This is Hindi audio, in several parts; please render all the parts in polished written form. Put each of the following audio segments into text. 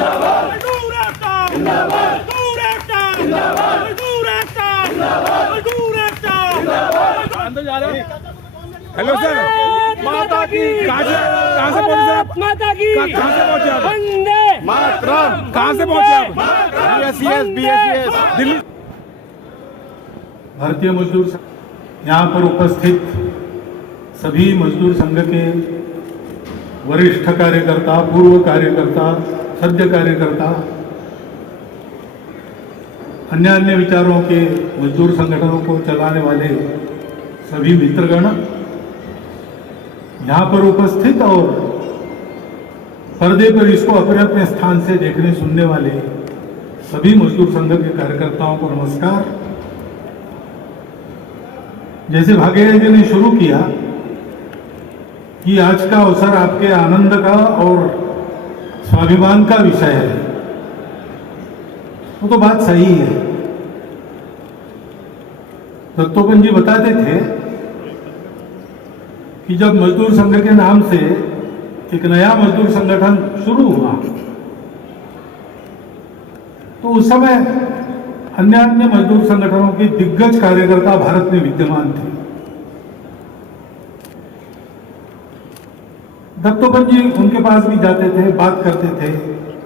मजदूर एकता मजदूर एकता मजदूर एकता मजदूर एकता। अंदर जा रहे हैं। हेलो सर, माता की कहाँ से पहुँचे आप? माता की कहाँ से पहुँचे आप? वंदे मातरम। कहाँ से पहुँचे आप? BSES दिल्ली। भारतीय मजदूर संघ, यहाँ पर उपस्थित सभी मजदूर संघ के वरिष्ठ कार्यकर्ता, पूर्व कार्यकर्ता, सद्य कार्यकर्ता, अन्य विचारों के मजदूर संगठनों को चलाने वाले सभी मित्रगण, यहाँ पर उपस्थित और पर्दे पर इसको अपने अपने स्थान से देखने सुनने वाले सभी मजदूर संघ के कार्यकर्ताओं को नमस्कार। जैसे भाग्य जी ने शुरू किया कि आज का अवसर आपके आनंद का और स्वाभिमान का विषय है, वो तो बात सही है। दत्तोपंत जी बताते थे कि जब मजदूर संघ के नाम से एक नया मजदूर संगठन शुरू हुआ तो उस समय अन्य मजदूर संगठनों के दिग्गज कार्यकर्ता भारत में विद्यमान थे। दत्तोपंत जी उनके पास भी जाते थे, बात करते थे,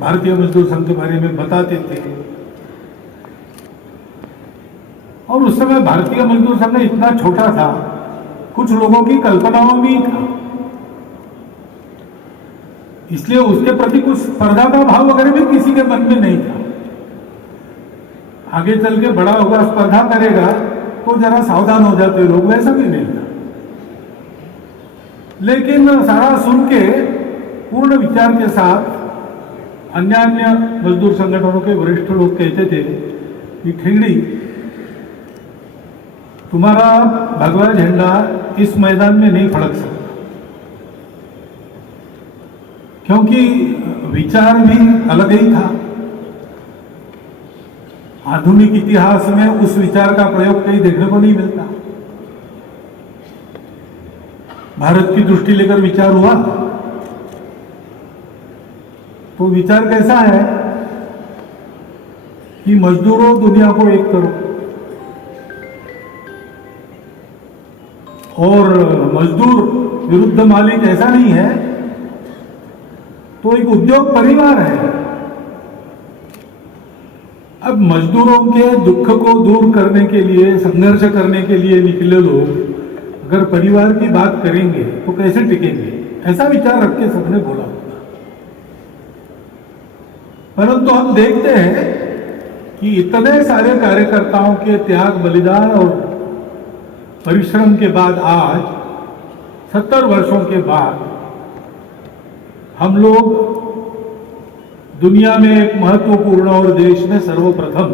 भारतीय मजदूर संघ के बारे में बताते थे। और उस समय भारतीय मजदूर संघ इतना छोटा था, कुछ लोगों की कल्पनाओं में ही था, इसलिए उसके प्रति कुछ स्पर्धा का भाव वगैरह भी किसी के मन में नहीं था। आगे चल के बड़ा होगा, स्पर्धा करेगा तो जरा सावधान हो जाते लोग, वैसा भी नहीं था। लेकिन सारा सुन के पूर्ण विचार के साथ अन्य मजदूर संगठनों के वरिष्ठ लोग कहते थे कि ठेंगड़ी, तुम्हारा भगवा झंडा इस मैदान में नहीं फड़क सकता, क्योंकि विचार भी अलग ही था। आधुनिक इतिहास में उस विचार का प्रयोग कहीं देखने को नहीं मिलता। भारत की दृष्टि लेकर विचार हुआ तो विचार कैसा है कि मजदूरों, दुनिया को एक करो, और मजदूर विरुद्ध मालिक ऐसा नहीं है, तो एक उद्योग परिवार है। अब मजदूरों के दुख को दूर करने के लिए, संघर्ष करने के लिए निकले लोग अगर परिवार की बात करेंगे तो कैसे टिकेंगे, ऐसा विचार रख के सबने बोला होगा। परंतु हम देखते हैं कि इतने सारे कार्यकर्ताओं के त्याग, बलिदान और परिश्रम के बाद आज 70 वर्षों के बाद हम लोग दुनिया में एक महत्वपूर्ण और देश में सर्वप्रथम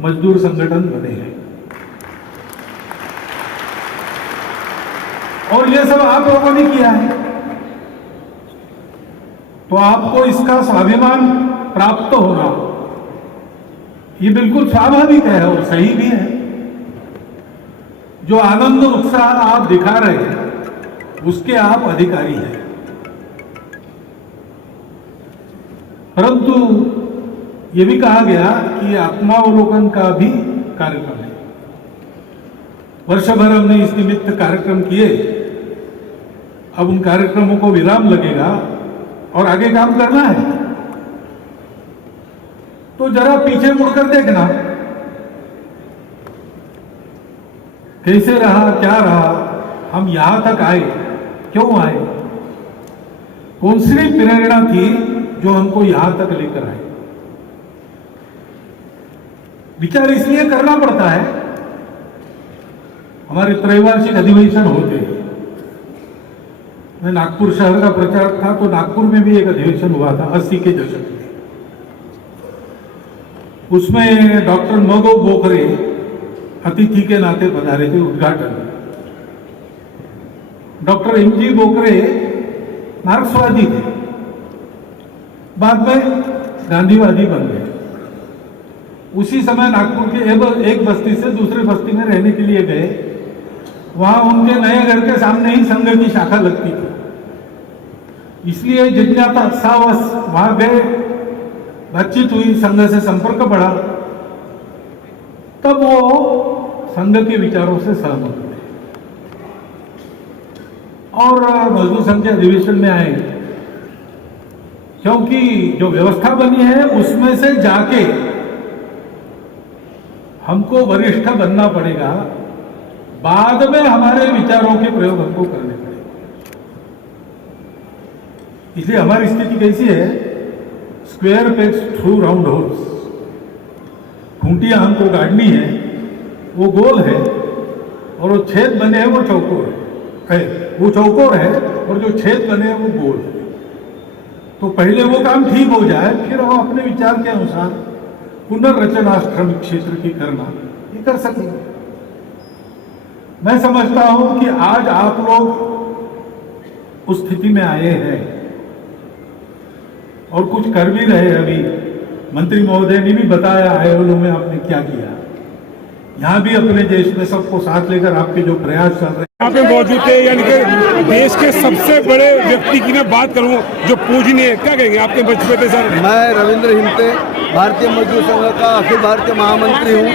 मजदूर संगठन बने हैं। और ये सब आप लोगों ने किया है, तो आपको इसका स्वाभिमान प्राप्त होना ये बिल्कुल स्वाभाविक है और सही भी है। जो आनंद उत्साह आप दिखा रहे हैं उसके आप अधिकारी हैं। परंतु ये भी कहा गया कि आत्मावलोकन का भी कार्यक्रम है। वर्ष भर हमने इस निमित्त कार्यक्रम किए, अब उन कार्यक्रमों को विराम लगेगा और आगे काम करना है। तो जरा पीछे मुड़कर देखना, कैसे रहा, क्या रहा, हम यहां तक आए, क्यों आए, कौन सी प्रेरणा थी जो हमको यहां तक लेकर आए। विचार इसलिए करना पड़ता है, हमारे त्रैवार्षिक अधिवेशन होते हैं। मैं नागपुर शहर का प्रचारक था तो नागपुर में भी एक अधिवेशन हुआ था 80 के दशक में। उसमें डॉक्टर मगो बोकरे अतिथि के नाते पधारे थे उद्घाटन में। डॉक्टर एमजी बोकरे मार्क्सवादी थे, बाद में गांधीवादी बन गए। उसी समय नागपुर के एक बस्ती से दूसरे बस्ती में रहने के लिए गए। वहां उनके नए घर के सामने ही संघ की शाखा लगती थी, इसलिए जिज्ञासावश वहां गए बातचीत हुई, संघ से संपर्क बढ़ा, तब वो संघ के विचारों से सहमत हुए और मजदूर संघ के अधिवेशन में आए, क्योंकि जो व्यवस्था बनी है उसमें से जाके हमको वरिष्ठ बनना पड़ेगा, बाद में हमारे विचारों के प्रयोग हमको करने पड़ेंगे। इसलिए हमारी स्थिति कैसी है, square pegs through round holes, खूंटियां हमको गाड़नी है, वो गोल है और वो छेद बने हैं वो चौकोर है, वो चौकोर है और जो छेद बने हैं वो गोल है। तो पहले वो काम ठीक हो जाए, फिर हम अपने विचार के अनुसार पुनर्रचना श्रमिक क्षेत्र की करना ये कर सकेंगे। मैं समझता हूं कि आज आप लोग उस स्थिति में आए हैं और कुछ कर भी रहे। अभी मंत्री महोदय ने भी बताया आयोलों में आपने क्या किया, यहां भी अपने देश में सबको साथ लेकर आपके जो प्रयास चल रहे हैं। यहाँ पे मौजूद थे, यानी कि देश के सबसे बड़े व्यक्ति की मैं बात करूं जो पूजनीय है, क्या कहेंगे आपके बच पे थे सर? मैं रविंद्र हिमते, भारतीय मजदूर संघ का अखिल भारतीय महामंत्री हूँ।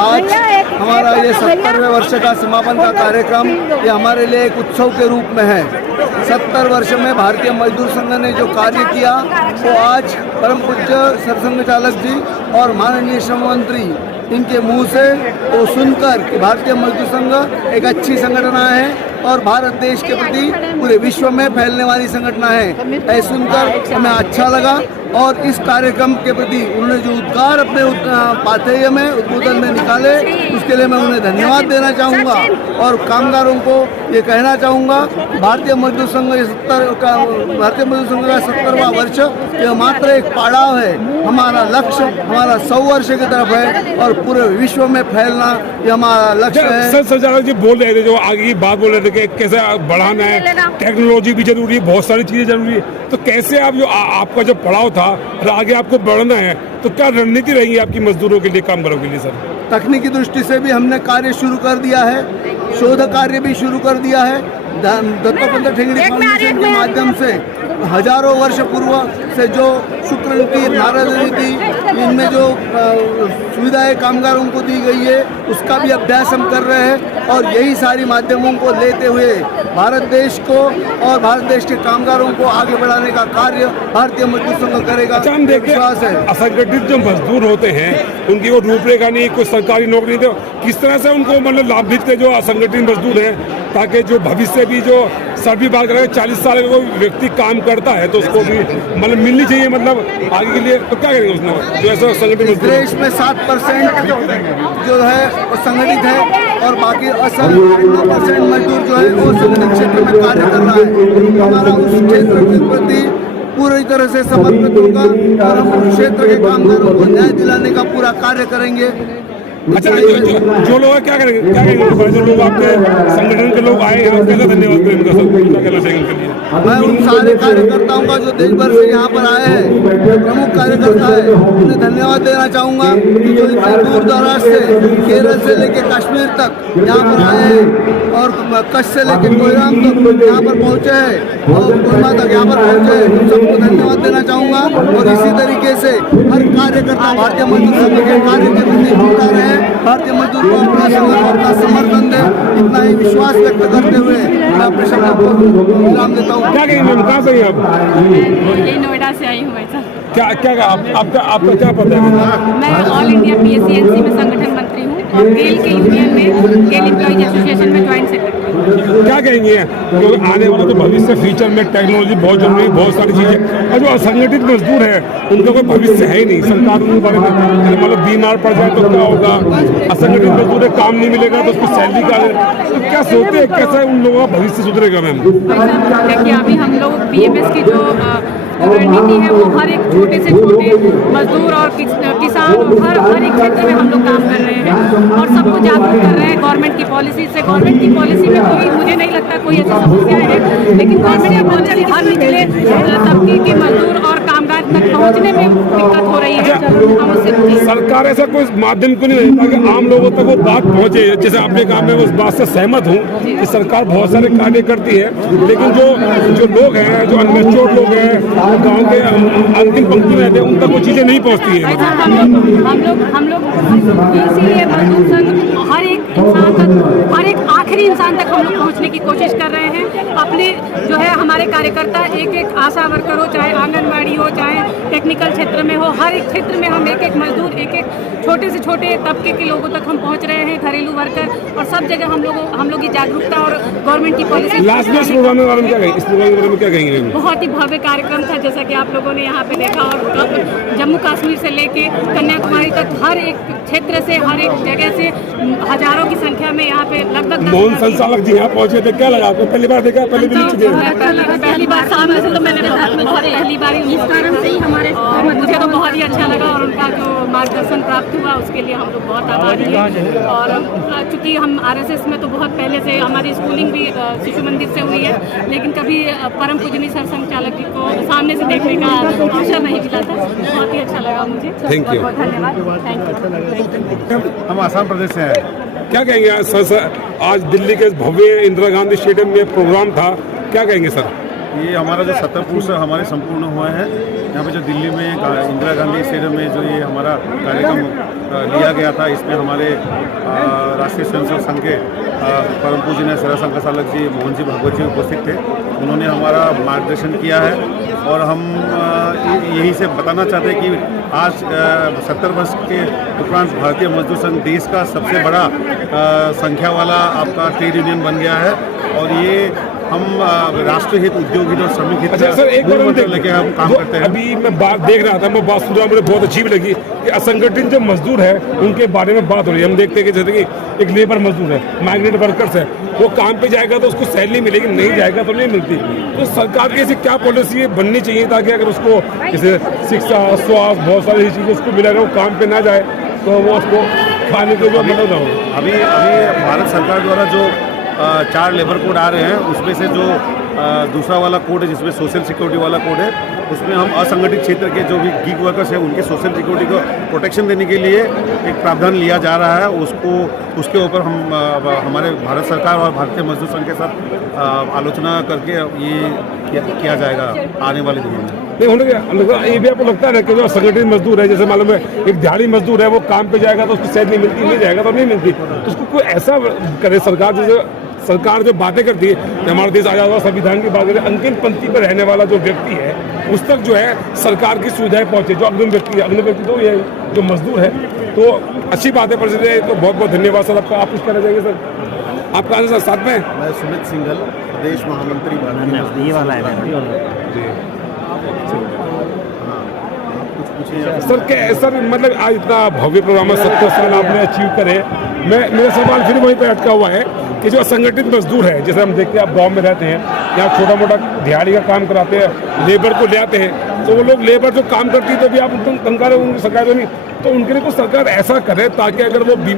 आज हमारा ये 70वें वर्ष का समापन का कार्यक्रम ये हमारे लिए एक उत्सव के रूप में है। 70 वर्ष में भारतीय मजदूर संघ ने जो कार्य किया वो आज परम पूज्य सरसंघ चालक जी और माननीय श्रम मंत्री इनके मुंह से वो सुनकर कि भारतीय मजदूर संघ एक अच्छी संगठन है और भारत देश के प्रति पूरे विश्व में फैलने वाली संगठन है, ऐसा सुनकर हमें अच्छा लगा। और इस कार्यक्रम के प्रति उन्होंने जो उद्गार अपने पाथेय में उद्बोधन में निकाले उसके लिए मैं उन्हें धन्यवाद देना चाहूँगा और कामगारों को ये कहना चाहूँगा भारतीय मजदूर संघ भारतीय मजदूर संघ का 70वां वर्ष यह मात्र एक पड़ाव है। हमारा लक्ष्य हमारा 100 वर्ष की तरफ है और पूरे विश्व में फैलना ये हमारा लक्ष्य है। सर संचालक जी बोल रहे थे, जो आगे की बात बोल रहे थे कि कैसे बढ़ाना है, टेक्नोलॉजी भी जरूरी है, बहुत सारी चीजें जरूरी है, तो कैसे आप जो आपका जो पड़ाव था और आगे आपको बढ़ना है, तो क्या रणनीति रहेगी आपकी मजदूरों के लिए, कामगारों के लिए? सर तकनीकी दृष्टि से भी हमने कार्य शुरू कर दिया है, शोध कार्य भी शुरू कर दिया है। दत्तोपंत ठेंगड़ी फाउंडेशन के माध्यम से हजारों वर्ष पूर्व से जो शुक्र नीति, नारद नीति, इनमें जो सुविधाएं कामगारों को दी गई है उसका भी अभ्यास हम कर रहे हैं और यही सारी माध्यमों को लेते हुए भारत देश को और भारत देश के कामगारों को आगे बढ़ाने का कार्य भारतीय मजदूर संघ करेगा। हम देखते हैं असंगठित जो मजदूर होते हैं उनकी वो रूपरेखा नहीं, कोई सरकारी नौकरी नहीं, तो किस तरह से उनको मतलब लाभ दिखते जो असंगठित मजदूर हैं, ताकि जो भविष्य भी जो सर भी बात करें 40 साल का कोई व्यक्ति काम करता है तो उसको भी मतलब मिलनी चाहिए, मतलब आगे के लिए, तो क्या करेंगे उसने जो ऐसा संगठित मजदूर? देश में 7% जो है वो संगठित है और बाकी 9% मजदूर जो है वो संगठित क्षेत्र में कार्य कर रहा है। हमारा उस क्षेत्र के प्रति पूरी तरह से समर्पित होगा और हम उस क्षेत्र के कामगारों को न्याय दिलाने का पूरा कार्य करेंगे। अच्छा, जो लोग क्या करेंगे जो लोग आपके संगठन के लोग आए हैं कैसा धन्यवाद करें उनका, सब क्या कहना चाहिए उनके लिए? मैं उन सारे कार्यकर्ताओं का जो देश भर से यहाँ पर आए हैं, प्रमुख कार्यकर्ता है, उन्हें धन्यवाद देना चाहूँगा कि जो इतने दूर दराज से केरल से लेकर कश्मीर तक यहाँ पर आए हैं और कच्छ से लेकर कोयराम तक यहाँ पर पहुँचे हैं और कोयमा तक यहाँ पर पहुँचे हैं, उन सबको धन्यवाद देना चाहूँगा। और इसी तरीके से हर कार्यकर्ता भारतीय मजदूर संघ के कार्य के प्रति जुटा रहे, भारतीय मजदूर को अपना संघ को अपना समर्थन दे, इतना ही विश्वास व्यक्त करते हुए मैं अपने शब्द को विराम देता हूँ। क्या कहेंगे मैम, कहाँ से आप? मैं नोएडा से आई हूँ भाई साहब। क्या आपका क्या पता है? मैं ऑल इंडिया PSCNC में संगठन मंत्री हूँ और गेल के यूनियन में गेल एम्प्लॉइज एसोसिएशन में ज्वाइंट सेक्रेटरी। क्या कहेंगे क्योंकि आने वाला तो भविष्य फ्यूचर में टेक्नोलॉजी बहुत जरूरी है, बहुत सारी चीजें, और जो असंगठित मजदूर है उनका कोई भविष्य है ही नहीं। सरकार उनके बारे में मतलब बीमार पड़ जाए तो क्या होगा, असंगठित मजदूर है काम नहीं मिलेगा तो उसको सैलरी का, तो क्या सोचते हैं कैसे उन लोगों का भविष्य सुधरेगा? मैम देखिए अभी हम लोग PMS की जो रणनीति है वो हर एक छोटे से छोटे मजदूर और किसान हर एक क्षेत्र में हम लोग काम कर रहे हैं और सबको जागरूक कर रहे हैं गवर्नमेंट की पॉलिसी से। गवर्नमेंट की पॉलिसी में कोई मुझे नहीं लगता कोई ऐसी समस्या है, लेकिन गवर्नमेंट की पॉलिसी हर निचले तबके के मजदूर और कामगार तक पहुँचने में दिक्कत हो रही है। हम उससे पूछेंगे। सरकार ऐसा कोई माध्यम क्यों नहीं रहता कि आम लोगों तक वो बात पहुंचे? जैसे आपने कहा, मैं उस बात से सहमत हूँ कि सरकार बहुत सारे कार्य करती है, लेकिन जो लोग हैं, जो अनमेच्योर लोग हैं, गांव के अंतिम पंक्ति में रहते हैं, उन तक वो चीजें नहीं पहुंचती है। हम लोग इसीलिए मजदूर संघ हर एक इंसान तक, हर एक आखिरी इंसान तक हम लोग पहुंचने की कोशिश कर रहे हैं। अपने जो है हमारे कार्यकर्ता, एक आशा वर्कर हो, चाहे आंगनबाड़ी हो, चाहे टेक्निकल क्षेत्र में हो, हर एक क्षेत्र में हम एक मजदूर, एक छोटे से छोटे तबके के लोगों तक हम पहुंच रहे हैं, घरेलू वर्कर, और सब जगह हम लोग की जागरूकता और गवर्नमेंट की पॉलिसी। लास्ट में इस प्रोग्राम के बारे में क्या कहेंगे? इस प्रोग्राम के बारे में क्या कहेंगे? बहुत ही भव्य कार्यक्रम था, जैसा कि आप लोगों ने यहाँ पे देखा, और जम्मू कश्मीर से लेके कन्याकुमारी तक हर एक क्षेत्र से, हर एक जगह से हजारों की संख्या में यहाँ पे लगभग मोहन संचालक जी यहाँ पहुंचे थे, क्या लगा आपको? पहली बार देखा? पहली बार सामने से तो मैंने बहुत पहली बार इस कारण से ही हमारे, मुझे तो बहुत ही अच्छा लगा, और उनका जो मार्गदर्शन प्राप्त हुआ उसके लिए हम लोग बहुत आभारी हैं। और चूँकि हम RSS में तो बहुत पहले से हमारी स्कूलिंग भी शिशु मंदिर से हुई है, लेकिन कभी परम पूजनीय सरसंघ चालक जी को सामने से देखने का अवसर नहीं मिला था। बहुत ही अच्छा लगा मुझे। Thank you. बहुत धन्यवाद। Thank you. हम आसाम प्रदेश से हैं। क्या कहेंगे? आज दिल्ली के भव्य इंदिरा गांधी स्टेडियम में प्रोग्राम था, क्या कहेंगे सर? ये हमारा जो 70 पुरुष हमारे संपूर्ण हुए हैं। यहाँ पे जो दिल्ली में इंदिरा गांधी स्टेडियम में जो ये हमारा कार्यक्रम लिया गया था, इसमें हमारे राष्ट्रीय स्वयंसेवक संघ के परम पूजनीय सरसंघ चालक जी मोहन जी भागवत जी उपस्थित थे। उन्होंने हमारा मार्गदर्शन किया है, और हम यही से बताना चाहते हैं कि आज 70 वर्ष के उपरांत भारतीय मजदूर संघ देश का सबसे बड़ा संख्या वाला आपका ट्रेड यूनियन बन गया है, और ये हम राष्ट्रीय हित, उद्योग हित और श्रमिक हित लेके हम काम करते हैं। अभी मैं बात देख रहा था, मैं बात सुन रहा, मुझे बहुत अच्छी भी लगी कि असंगठित जो मजदूर है उनके बारे में बात हो रही है। हम देखते हैं कि जैसे कि एक लेबर मजदूर है, माइग्रेंट वर्कर्स है, वो काम पे जाएगा तो उसको सैलरी मिलेगी, नहीं जाएगा तो नहीं मिलती। तो सरकार की ऐसी क्या पॉलिसी बननी चाहिए ताकि अगर उसको जैसे शिक्षा, स्वास्थ्य, बहुत सारी चीज़ें उसको मिला, वो काम पे ना जाए तो वो उसको खाने के जो मतलब ना हो। अभी भारत सरकार द्वारा जो 4 लेबर कोड आ रहे हैं, उसमें से जो दूसरा वाला कोड है जिसमें सोशल सिक्योरिटी वाला कोड है, उसमें हम असंगठित क्षेत्र के जो भी गिग वर्कर्स हैं उनके सोशल सिक्योरिटी को प्रोटेक्शन देने के लिए एक प्रावधान लिया जा रहा है। उसके ऊपर हम हमारे भारत सरकार और भारतीय मजदूर संघ के साथ आलोचना करके ये किया जाएगा आने वाले दिनों में। नहीं होने ये भी आपको लगता है ना कि जो संगठित मजदूर है, जैसे मालूम है एक दिहाड़ी मजदूर है, वो काम पे जाएगा तो उसको सैलरी मिलती, नहीं जाएगा तो नहीं मिलती, तो उसको कोई ऐसा करे सरकार, जैसे सरकार जो बातें करती है कि हमारा देश आजाद हुआ, संविधान की बात करें, अंतिम पंक्ति पर रहने वाला जो व्यक्ति है उस तक जो है सरकार की सुविधाएं पहुंचे, जो अग्रिम व्यक्ति है, अग्रिम व्यक्ति तो ये जो मजदूर है। तो अच्छी बातें पर तो बहुत बहुत धन्यवाद सर आपका। आप कुछ कहना चाहिए सर? आपका आंसर साथ में? मैं सुमित सिंघल, प्रदेश महामंत्री भारतीय। ये वाला है सर मतलब आज इतना भव्य प्रोग्राम 70 साल आपने अचीव करे। मेरा सवाल फिर वहीं पे अटका हुआ है कि जो असंगठित मजदूर है, जैसे हम देखते हैं आप गांव में रहते हैं, यहाँ छोटा मोटा दिहाड़ी का काम कराते हैं, लेबर को ले आते हैं, तो वो लोग लेबर जो काम करती है तो भी आप तनख्वाह उनको सरकार नहीं, तो उनके लिए कुछ सरकार ऐसा करे ताकि अगर वो